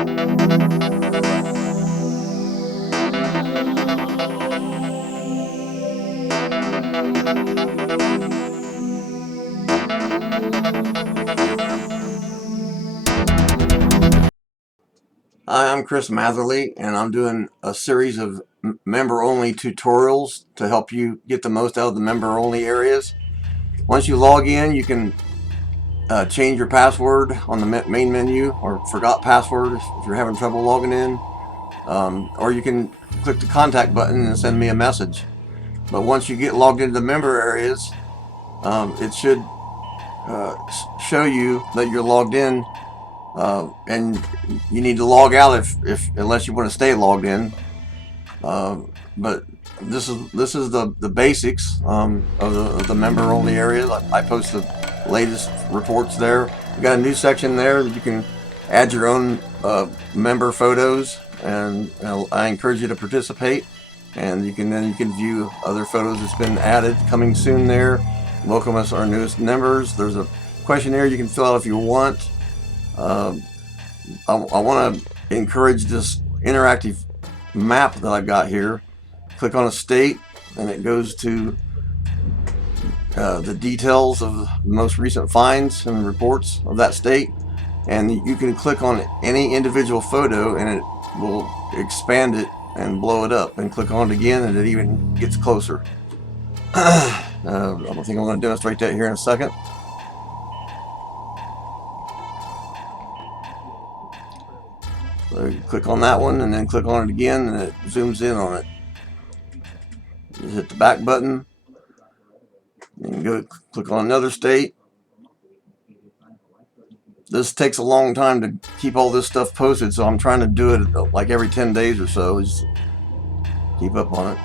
Hi, I'm Chris Matherly, and I'm doing a series of member-only tutorials to help you get the most out of the member-only areas. Once you log in, you can change your password on the main menu, or forgot password if you're having trouble logging in, or you can click the contact button and send me a message. But once you get logged into the member areas, it should show you that you're logged in. And you need to log out if unless you want to stay logged in. But this is the basics of the member only area. I post the latest reports there. We got a new section there that you can add your own member photos, and I encourage you to participate. And you can view other photos that's been added coming soon there. Welcome us our newest members. There's a questionnaire you can fill out if you want. I want to encourage this interactive map that I've got here. Click on a state and it goes to the details of the most recent finds and reports of that state, and you can click on any individual photo and it will expand it and blow it up, and click on it again and it even gets closer. I think I'm going to demonstrate that here in a second. So you click on that one and then click on it again and it zooms in on it. Just hit the back button and go click on another state. This takes a long time to keep all this stuff posted, so I'm trying to do it like every 10 days or so. Just keep up on it.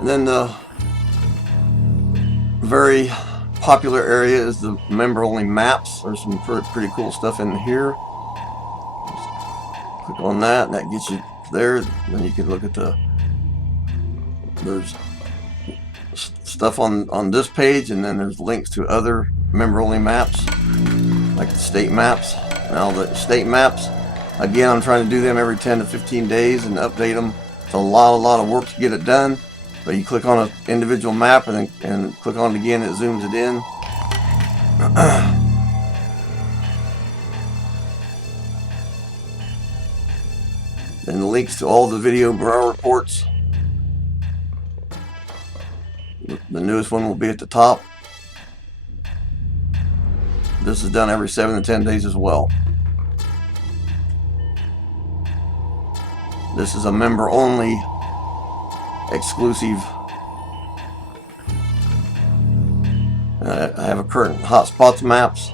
And then the very popular area is the member-only maps. There's some pretty cool stuff in here. Just click on that, and that gets you there. Then you can look at there's stuff on this page, and then there's links to other member-only maps, like the state maps. Now the state maps, again, I'm trying to do them every 10 to 15 days and update them. It's a lot of work to get it done. But you click on an individual map and click on it again, it zooms it in. Then the links to all the video Morel reports. The newest one will be at the top. This is done every 7 to 10 days as well. This is a member only exclusive. I have a current hotspots maps.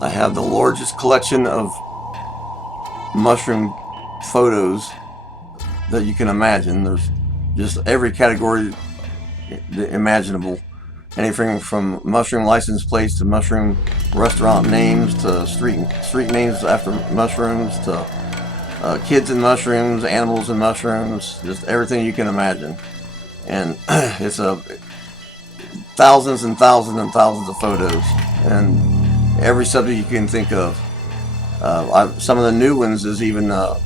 I have the largest collection of mushroom photos that you can imagine. There's just every category imaginable. Anything from mushroom license plates to mushroom restaurant names to street names after mushrooms to kids and mushrooms, animals and mushrooms, just everything you can imagine. And it's thousands and thousands and thousands of photos, and every subject you can think of. Some of the new ones is even a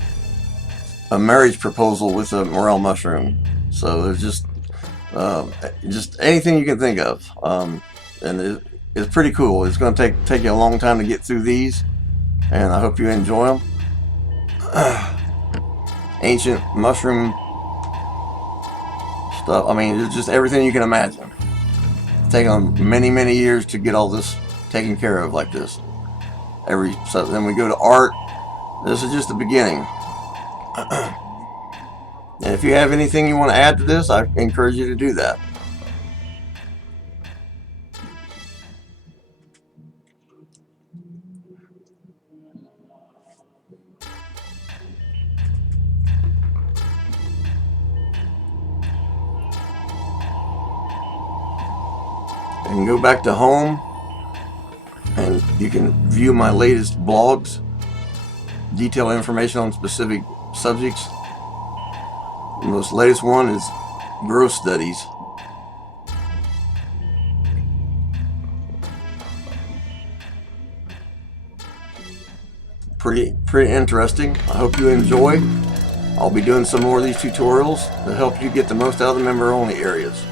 marriage proposal with a morel mushroom. So there's just anything you can think of, and it's pretty cool. It's going to take you a long time to get through these, and I hope you enjoy them. Ancient mushroom stuff. I mean, it's just everything you can imagine. It's taken many years to get all this taken care of like this. So then we go to art. This is just the beginning. And if you have anything you want to add to this, I encourage you to do that. And go back to home and you can view my latest blogs, detailed information on specific subjects. The most latest one is growth studies. Pretty interesting. I hope you enjoy. I'll be doing some more of these tutorials to help you get the most out of the member only areas.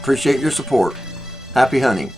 Appreciate your support. Happy hunting.